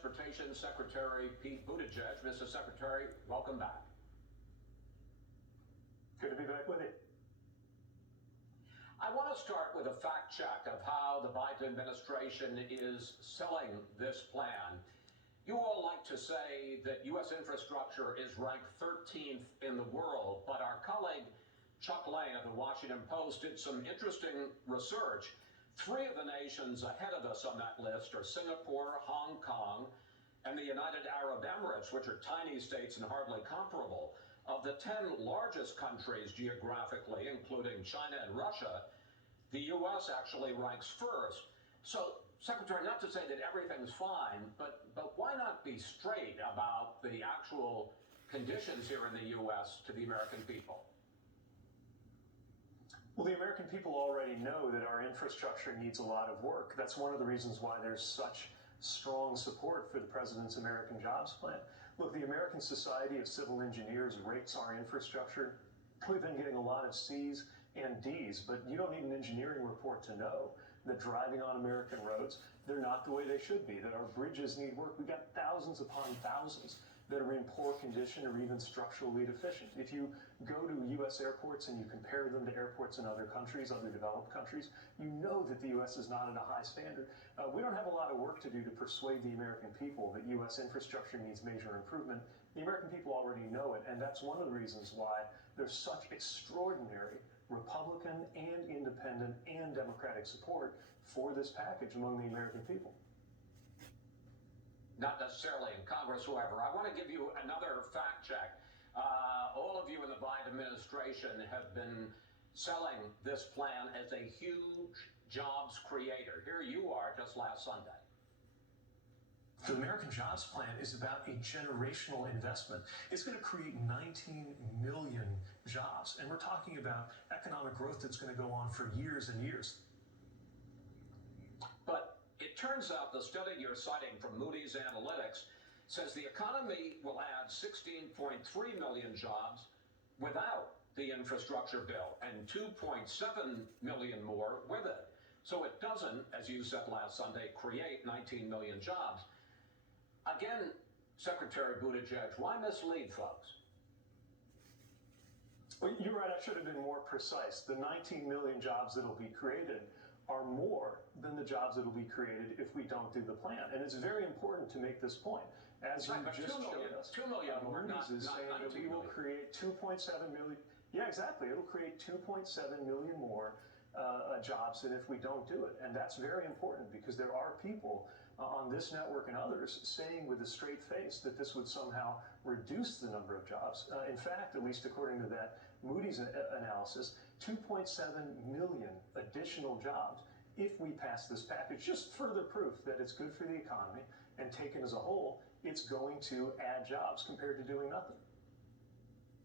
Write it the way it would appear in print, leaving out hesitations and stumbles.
Transportation Secretary Pete Buttigieg. Mr. Secretary, welcome back. Good to be back with you. I want to start with a fact check of how the Biden administration is selling this plan. You all like to say that U.S. infrastructure is ranked 13th in the world, but our colleague Chuck Lane of the Washington Post did some interesting research. 3 of the nations ahead of us on that list are Singapore, Hong Kong, and the United Arab Emirates, which are tiny states and hardly comparable. Of the 10 largest countries geographically, including China and Russia, the U.S. actually ranks first. So, Secretary, not to say that everything's fine, but why not be straight about the actual conditions here in the U.S. to the American people? Well, the American people already know that our infrastructure needs a lot of work. That's one of the reasons why there's such strong support for the President's American Jobs Plan. Look, the American Society of Civil Engineers rates our infrastructure. We've been getting a lot of C's and D's, but you don't need an engineering report to know that driving on American roads, they're not the way they should be, that our bridges need work. We've got thousands upon thousands that are in poor condition or even structurally deficient. If you go to U.S. airports and you compare them to airports in other countries, other developed countries, you know that the U.S. is not at a high standard. We don't have a lot of work to do to persuade the American people that U.S. infrastructure needs major improvement. The American people already know it, and that's one of the reasons why there's such extraordinary Republican and independent and Democratic support for this package among the American people. Not necessarily in Congress, however. I want to give you another fact check. All of you in the Biden administration have been selling this plan as a huge jobs creator. Here you are just last Sunday. The American Jobs Plan is about a generational investment. It's going to create 19 million jobs, and we're talking about economic growth that's going to go on for years and years. But it turns out the study you're citing from Moody's Analytics says the economy will add 16.3 million jobs without the infrastructure bill and 2.7 million more with it. So it doesn't, as you said last Sunday, create 19 million jobs. Again, Secretary Buttigieg, why mislead folks? Well, you're right, I should have been more precise. The 19 million jobs that will be created are more than the jobs that will be created if we don't do the plan. And it's very important to make this point. As you just showed us, 2 million more, Moody's is saying that we will create 2.7 million. Yeah, exactly. It'll create 2.7 million more jobs than if we don't do it. And that's very important because there are people on this network and others saying with a straight face that this would somehow reduce the number of jobs. In fact, at least according to that Moody's analysis, 2.7 million additional jobs if we pass this package. Just further proof that it's good for the economy, and taken as a whole, it's going to add jobs compared to doing nothing.